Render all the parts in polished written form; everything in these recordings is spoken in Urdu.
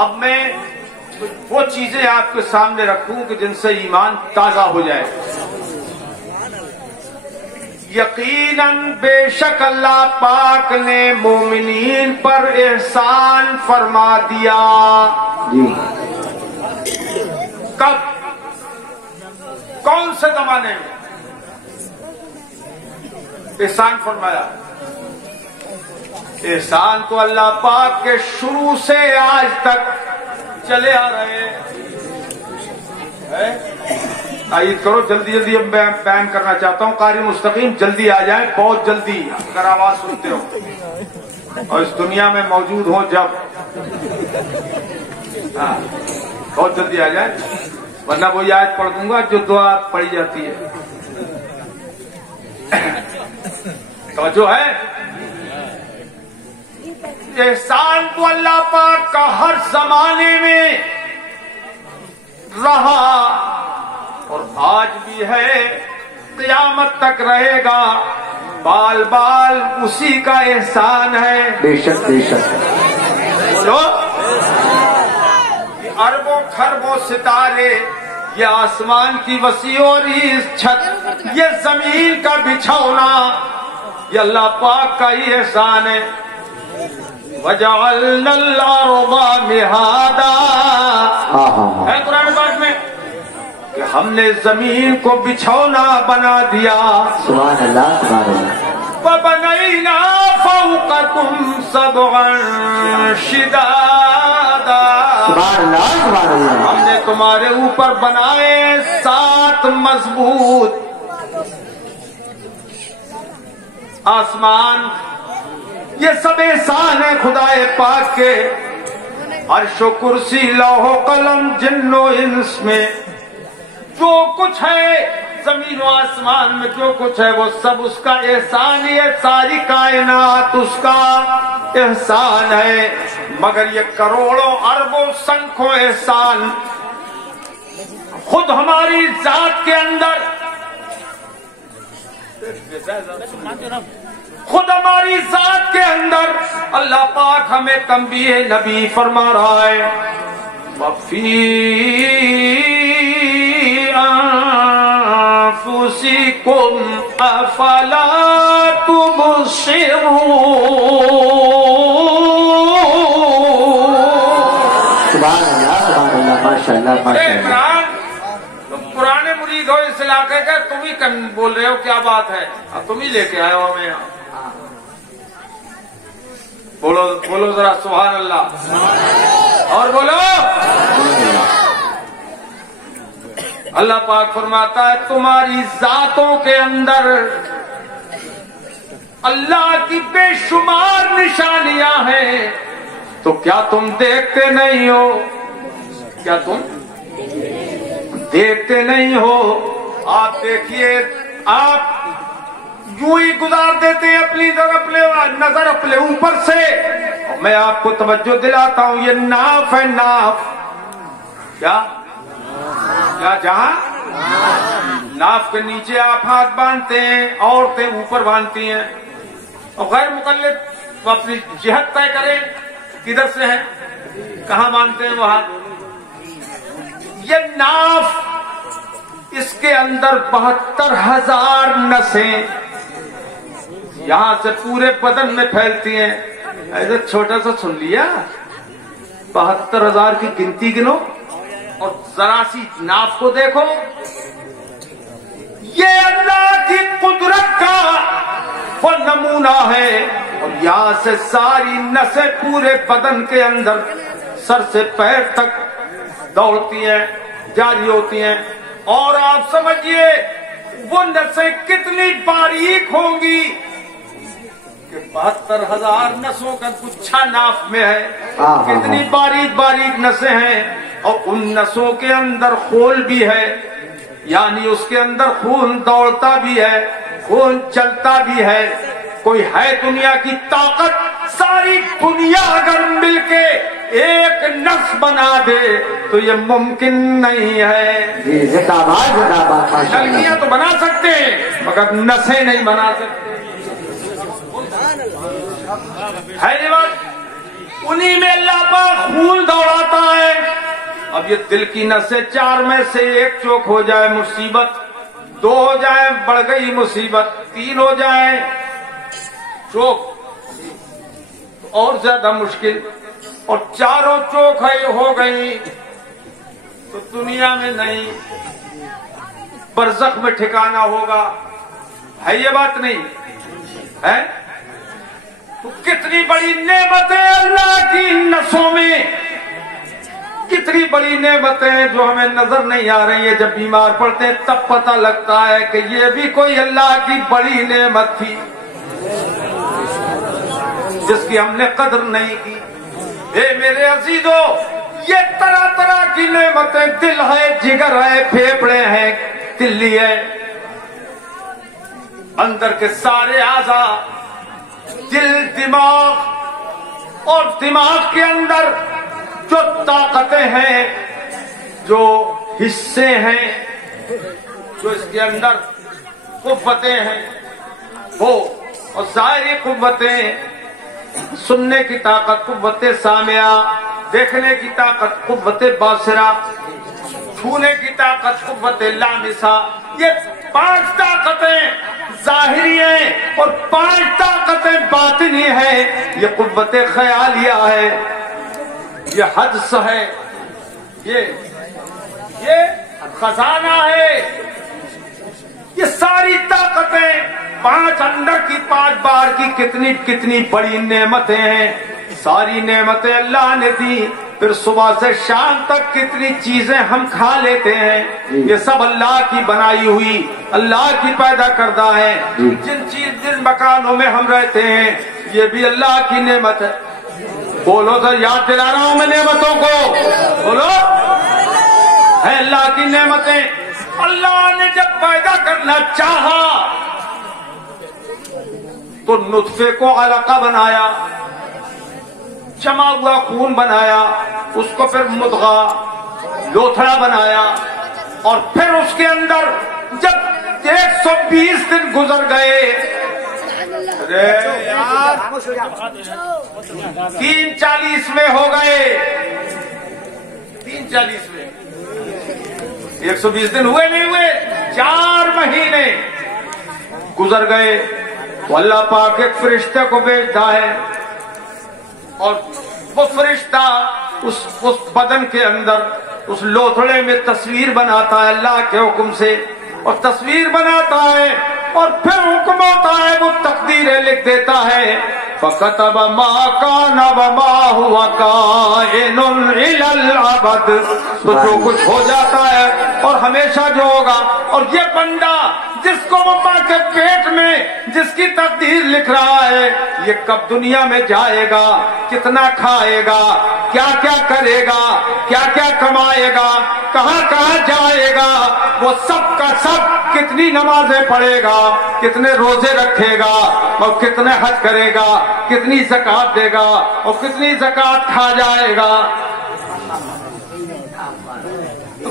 اب میں وہ چیزیں آپ کے سامنے رکھوں کہ جن سے ایمان تازہ ہو جائے. یقیناً بے شک اللہ پاک نے مومنین پر احسان فرما دیا. جی کب؟ کون سے زمانے میں احسان فرمایا؟ احسان تو اللہ پاک کے شروع سے آج تک چلے آ رہے ہیں. تائید کرو جلدی جلدی. اب میں بیان کرنا چاہتا ہوں. قاری مستقیم جلدی آ جائیں، بہت جلدی، اگر آواز سنتے ہو اور اس دنیا میں موجود ہوں جب. ہاں بہت جلدی آ جائیں، ورنہ وہی آیت پڑھ دوں گا جو دعا پڑھی جاتی ہے. توجہ ہے؟ احسان تو اللہ پاک کا ہر زمانے میں رہا اور آج بھی ہے، قیامت تک رہے گا. بال بال اسی کا احسان ہے. بے شک بے شک. بولو. اربوں خربوں ستارے، یہ آسمان کی وسیع اور چھت، یہ زمین کا بچھونا، یہ اللہ پاک کا ہی احسان ہے. وَجَعَلْنَا الْأَرْضَ مِهَادًا ہے قرآن پاک میں کہ ہم نے زمین کو بچھونا بنا دیا. سبحان اللہ سبحان اللہ. وَبَنَيْنَا فَوْقَكُمْ سَبْعًا شِدَادًا. سبحان اللہ سبحان اللہ. ہم نے تمہارے اوپر بنائے 7 مضبوط آسمان. یہ سب احسان ہے خدا پاک کے. عرش و کرسی لوح و قلم جن و انس میں جو کچھ ہے، زمین و آسمان میں جو کچھ ہے، وہ سب اس کا احسان ہی ہے. ساری کائنات اس کا احسان ہے. مگر یہ کروڑوں اربوں سنکھوں احسان خود ہماری ذات کے اندر، خود ہماری ذات کے اندر اللہ پاک ہمیں تنبیہ نبی فرما رہا ہے. وَفِي أَنفُسِكُمْ أَفَلَا تُبْصِرُونَ. سبحان اللہ سبحان اللہ. ماشاء اللہ ماشاء اللہ. پرانے مرید ہو اس علاقے کا، تم ہی بول رہے ہو کیا بات ہے، تم ہی لے کے آئے ہو ہمیں یہاں. بولو بولو ذرا سبحان اللہ اور بولو. اللہ پاک فرماتا ہے تمہاری ذاتوں کے اندر اللہ کی بے شمار نشانیاں ہیں، تو کیا تم دیکھتے نہیں ہو؟ کیا تم دیکھتے نہیں ہو؟ آپ دیکھیے، آپ یوں ہی گزار دیتے ہیں اپنی نظر اپنے اوپر سے. میں آپ کو توجہ دلاتا ہوں، یہ ناف ہے. ناف کیا کیا؟ جہاں ناف کے نیچے آپ ہاتھ باندھتے ہیں، عورتیں اوپر باندھتی ہیں، اور غیر مقلد وہ اپنی جہت طے کریں کدھر سے ہے، کہاں باندھتے ہیں وہ ہاتھ. یہ ناف، اس کے اندر 72,000 نسیں یہاں سے پورے بدن میں پھیلتی ہیں. ایسا چھوٹا سا سن لیا، 72,000 کی گنتی گنو اور ذرا سی ناف کو دیکھو. یہ اللہ کی قدرت کا وہ نمونہ ہے. اور یہاں سے ساری نسیں پورے بدن کے اندر سر سے پیر تک دوڑتی ہیں، جاری ہوتی ہیں. اور آپ سمجھیے وہ نسیں کتنی باریک ہوں گی کہ 72,000 نسوں کا گچھا ناف میں ہے. کتنی باریک باریک نسیں ہیں، اور ان نسوں کے اندر خول بھی ہے، یعنی اس کے اندر خون دوڑتا بھی ہے، خون چلتا بھی ہے. کوئی ہے دنیا کی طاقت، ساری دنیا اگر مل کے ایک نس بنا دے تو یہ ممکن نہیں ہے. نلیاں تو بنا سکتے ہیں مگر نسیں نہیں بنا سکتے. ہے یہ بات؟ انہی میں اللہ پاک خون دوڑاتا یہ دل کی نسیں 4 میں سے 1 چوک ہو جائے مصیبت، 2 ہو جائیں بڑھ گئی مصیبت، 3 ہو جائیں چوک اور زیادہ مشکل، اور 4 چوک ہو گئی تو دنیا میں نہیں برزخ میں ٹھکانا ہوگا. ہے یہ بات نہیں ہے؟ تو کتنی بڑی نعمتیں اللہ کی نسوں میں، کتنی بڑی نعمتیں جو ہمیں نظر نہیں آ رہی ہیں. جب بیمار پڑتے ہیں تب پتہ لگتا ہے کہ یہ بھی کوئی اللہ کی بڑی نعمت تھی جس کی ہم نے قدر نہیں کی. اے میرے عزیزو، یہ طرح طرح کی نعمتیں، دل ہے، جگر ہے، پھیپھڑے ہیں، تلی ہے، اندر کے سارے اعضاء، دل، دماغ، اور دماغ کے اندر جو طاقتیں ہیں، جو حصے ہیں، جو اس کے اندر قوتیں ہیں، وہ اور ظاہری قوتیں، سننے کی طاقت قوت سامعہ، دیکھنے کی طاقت قوت باصرہ، چھونے کی طاقت قوت لامسہ. یہ 5 طاقتیں ظاہری ہیں اور 5 طاقتیں باطنی ہیں. یہ قوت خیالیہ ہے، یہ حدس ہے، یہ خزانہ ہے. یہ ساری طاقتیں 5 اندر کی 5 باہر کی کتنی کتنی بڑی نعمتیں ہیں. ساری نعمتیں اللہ نے دی. پھر صبح سے شام تک کتنی چیزیں ہم کھا لیتے ہیں. یہ سب اللہ کی بنائی ہوئی، اللہ کی پیدا کردہ ہے. جن مکانوں میں ہم رہتے ہیں یہ بھی اللہ کی نعمت ہے. بولو سر، یاد دلا رہا ہوں میں نعمتوں کو، بولو. ہے اللہ کی نعمتیں. اللہ نے جب پیدا کرنا چاہا تو نطفے کو علقہ بنایا، جمع ہوا خون بنایا، اس کو پھر مضغہ، لوتھڑا بنایا، اور پھر اس کے اندر جب 120 دن گزر گئے، 3:40 میں ہو گئے، 3:40 میں 120 دن ہوئے نہیں ہوئے، 4 مہینے گزر گئے تو اللہ پاک ایک فرشتے کو بھیجتا ہے، اور وہ فرشتہ اس بدن کے اندر اس لوتھڑے میں تصویر بناتا ہے اللہ کے حکم سے، اور تصویر بناتا ہے اور پھر حکم ہوتا ہے وہ تقدیریں لکھ دیتا ہے. فَكَتَبَ مَا كَانَ وَمَا هُوَ كَائِنٌ إِلَى الْأَبَدِ. تو جو کچھ ہو جاتا ہے اور ہمیشہ جو ہوگا. اور یہ بندہ جس کو وہ ماں کے پیٹ میں جس کی تقدیر لکھ رہا ہے، یہ کب دنیا میں جائے گا، کتنا کھائے گا، کیا کیا کرے گا، کیا کیا کمائے گا، کہاں کہاں جائے گا، وہ سب کا سب کتنی نمازیں پڑھے گا، کتنے روزے رکھے گا، اور کتنے حج کرے گا، کتنی زکات دے گا، اور کتنی زکات کھا جائے گا،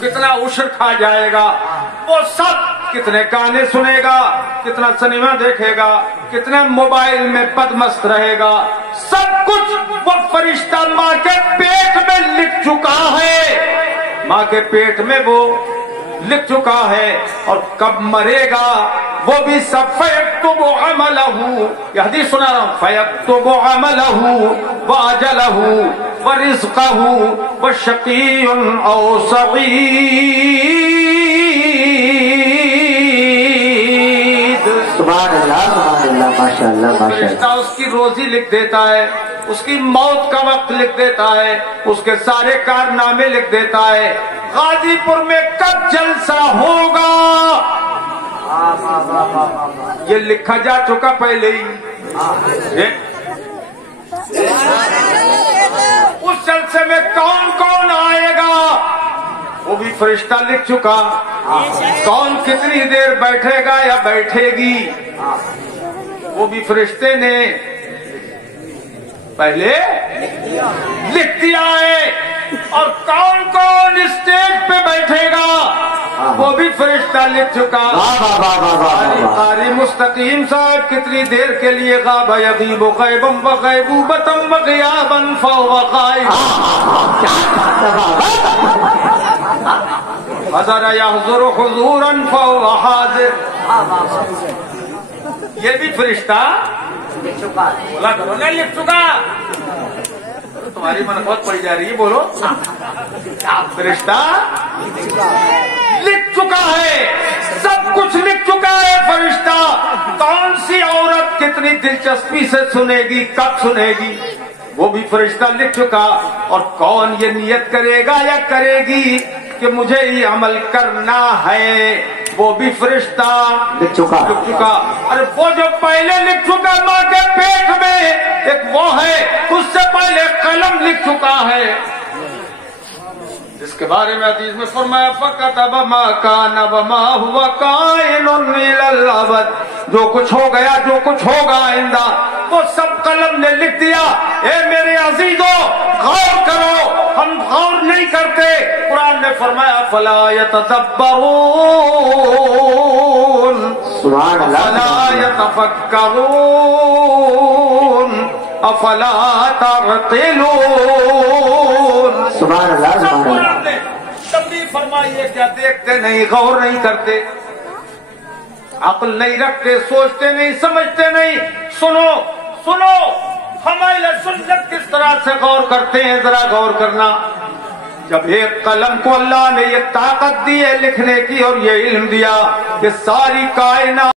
کتنا عشر کھا جائے گا، وہ سب کتنے گانے سنے گا، کتنا سنیما دیکھے گا، کتنے موبائل میں بدمست رہے گا، سب کچھ وہ فرشتہ ماں کے پیٹ میں لکھ چکا ہے، ماں کے پیٹ میں وہ لکھ چکا ہے. اور کب مرے گا وہ بھی سب. فَيَكْتُبُ عَمَلَهُ، یہ حدیث سنا رہا ہوں. فَيَكْتُبُ عَمَلَهُ وَأَجَلَهُ وَرِزْقَهُ وَشَقِيٌّ أَوْ سَعِيدٌ. سبحان اللہ، سبحان اللہ، ماشاء اللہ، ماشاء اللہ. فرشتہ اس کی روزی لکھ دیتا ہے، اس کی موت کا وقت لکھ دیتا ہے، اس کے سارے کارنامے لکھ دیتا ہے. غازی پور میں کب جلسہ ہوگا یہ لکھا جا چکا پہلے ہی. اس جلسے میں کون کون آئے گا وہ بھی فرشتہ لکھ چکا. کون کتنی دیر بیٹھے گا یا بیٹھے گی وہ بھی فرشتے نے پہلے لکھ دیا ہے. اور کون کون اسٹیج پہ بیٹھے گا وہ بھی فرشتہ لکھ چکا. قاری مستقیم صاحب کتنی دیر کے لیے غاب یغیب غیبا وغیبوبۃ وغیابا فهو غائب. حضر یحضر حضورا فهو حاضر. یہ بھی فرشتہ بولا کرو نا لکھ چکا. تمہاری من بہت پڑی جا رہی ہے، بولو. فرشتہ لکھ چکا ہے، سب کچھ لکھ چکا ہے فرشتہ. کون سی عورت کتنی دلچسپی سے سنے گی، کب سنے گی، وہ بھی فرشتہ لکھ چکا. اور کون یہ نیت کرے گا یا کرے گی کہ مجھے یہ عمل کرنا ہے، وہ بھی فرشتہ لکھ چکا. ارے وہ جو پہلے لکھ چکا ماں کے پیٹ میں، ایک وہ ہے اس سے پہلے قلم لکھ چکا ہے، جس کے بارے میں حدیث میں فرمایا فَكَتَبَ مَا كَانَ وَمَا هُوَ كَائِنٌ إِلَى الْأَبَدِ. جو کچھ ہو گیا، جو کچھ ہوگا آئندہ، وہ سب قلم نے لکھ دیا. اے میرے عزیزو غور کرو، ہم غور نہیں کرتے. قرآن نے فرمایا فَلَا يَتَدَبَّرُونَ سبحان اللہ. فَلَا يَتَفَكَّرُونَ افلا تعقلون. سبحان اللہ. سبحان اللہ. قرآن نے تبلیغ فرمائی ہے، کیا دیکھتے نہیں، غور نہیں کرتے، عقل نہیں رکھتے، سوچتے نہیں، سمجھتے نہیں. سنو سنو، ہمارے سنت کس طرح سے غور کرتے ہیں، ذرا غور کرنا. جب ایک قلم کو اللہ نے یہ طاقت دی ہے لکھنے کی اور یہ علم دیا کہ ساری کائنات